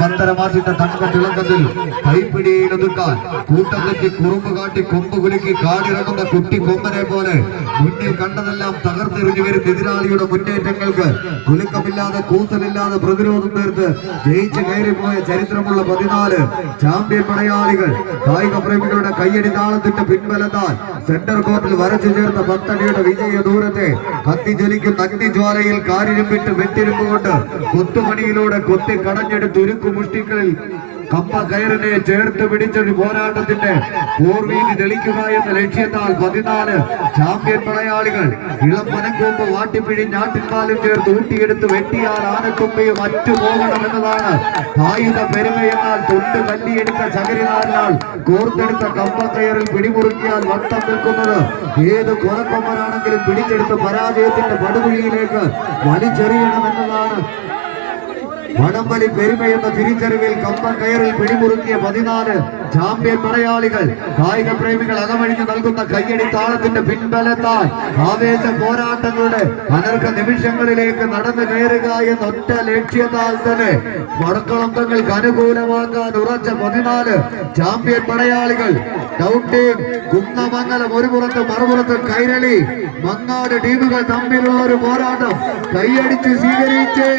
പത്തരമാറ്റിന്റെ തങ്കത്തിളക്കത്തിൽ കൈപ്പിടിയിൽ ഒതുക്കാൻ കൂട്ടം തെറ്റി കുറുമ്പ് കാട്ടി കൊമ്പ് കുലുക്കി കാടിറങ്ങുന്ന കുട്ടി കൊമ്പനെ പോലെ മുന്നിൽ കണ്ടതെല്ലാം തകർത്തെറിഞ്ഞു വരുന്ന എതിരാളിയുടെ മുന്നേറ്റങ്ങൾക്ക് കുലുക്കമില്ലാതെ കൂത്തലില്ലാതെ പ്രതിരോധം തീർത്ത് ജയിച്ച് കയറിപ്പോയ ചരിത്രമുള്ള 14 ചാമ്പ്യൻ പടയാളികൾ. കായിക പ്രേമികളുടെ കയ്യടി താളത്തിന്റെ പിൻബലത്താൽ സെന്റർ കോർട്ടിൽ വരച്ചു ചേർത്ത 10 അടിയുടെ വിജയ ദൂരത്തെ കത്തിജ്വലിക്കുന്ന അഗ്നിജ്വാലയിൽ കാരിരുമ്പിട്ട് വെട്ടിരുമ്പ് കൊണ്ട് കൊത്തുമണിയിലൂടെ കൊത്തി കടഞ്ഞെടുത്ത് മുഷ്ടികളിൽ കമ്പ കയറിനെ ചേർത്ത് പിടിച്ചൊരു പോരാട്ടത്തിന്റെ പൂർവീതി തെളിക്കുക എന്ന ലക്ഷ്യത്താൽ 14 ചാമ്പ്യൻ പടയാളികൾ ഇളം മനക്കൊമ്പ് വാട്ടിപ്പിഴിഞ്ഞ് ആട്ടിൻപാലും ചേർത്ത് ഊട്ടിയെടുത്ത് വെട്ടിയാൽ ആനക്കൊമ്പയും മറ്റു പോകണമെന്നതാണ് ആയുധ പെരുമയെന്നാൽ തൊണ്ട് കല്ലിയെടുത്ത ചകരിനാലിനാൽ കോർത്തെടുത്ത കമ്പ കയറിൽ പിടിമുറുക്കിയാൽ വട്ടം നിൽക്കുന്നത് ഏത് കൊലക്കൊമ്പനാണെങ്കിലും പിടിച്ചെടുത്ത് പരാജയത്തിന്റെ പടുകുഴിയിലേക്ക് വലിച്ചെറിയണമെന്നതാണ് വടംവലി പെരുമയെന്ന തിരിച്ചറിവിൽ കമ്പം കയറിൽ പിടിമുറുക്കിയ 14 ചാമ്പ്യൻ പടയാളികൾ. കായിക പ്രേമികൾ അകമഴിഞ്ഞു നൽകുന്ന കയ്യടി താളത്തിന്റെ പിൻബലത്താൽ ആവേശ പോരാട്ടങ്ങളുടെ അനർഘ നിമിഷങ്ങളിലേക്ക് നടന്നു കയറുക എന്നൊറ്റ ലക്ഷ്യത്താൽ തന്നെ വടക്കളം തങ്ങൾക്ക് അനുകൂലമാക്കാൻ ഉറച്ച 14 ചാമ്പ്യൻ പടയാളികൾ. ടൗൺ ടീം കുന്നമംഗലം ഒരു പുറത്ത് മറുപുറത്ത് കൈരളി മങ്ങാട് ടീമുകൾ തമ്മിലുള്ള ഒരു പോരാട്ടം കൈയടിച്ച് സ്വീകരിച്ച്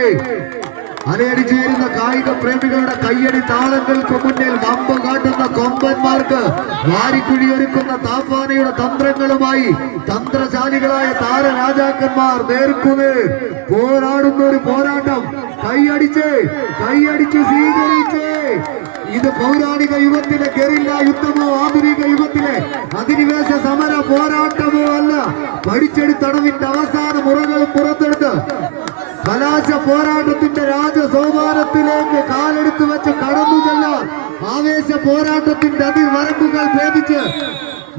അലയടിച്ചു വരുന്ന കായിക പ്രേമികളുടെ കയ്യടി താളങ്ങൾക്ക് മുന്നിൽ വമ്പ് കാട്ടുന്ന കൊമ്പന്മാർക്ക് വാരിക്കുഴിയൊരുക്കുന്ന താപ്പാനയുടെ തന്ത്രങ്ങളുമായി തന്ത്രശാലികളായ താരരാജാക്കന്മാർ നേർക്കുനേർ പോരാടുന്ന ഒരു പോരാട്ടം കൈയടിച്ച് സ്വീകരിച്ച് ഇത് പൗരാണിക യുഗത്തിലെ ഗറില്ല യുദ്ധമോ ആധുനിക യുഗത്തിലെ അധിനിവേശ സമര പോരാട്ടമോ അല്ല. പഠിച്ചെടുത്തടവിന്റെ അവസാന മുറകൾ പുറത്തെടുത്ത് കലാശ പോരാട്ടത്തിന്റെ രാജസോപാനത്തിലേക്ക് കാലെടുത്ത് വെച്ച് കടന്നു ചെല്ലാൻ ആവേശ പോരാട്ടത്തിന്റെ അതിർവരമ്പുകൾ ഭേദിച്ച്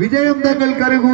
വിജയം തങ്ങൾ കരുകൂടി.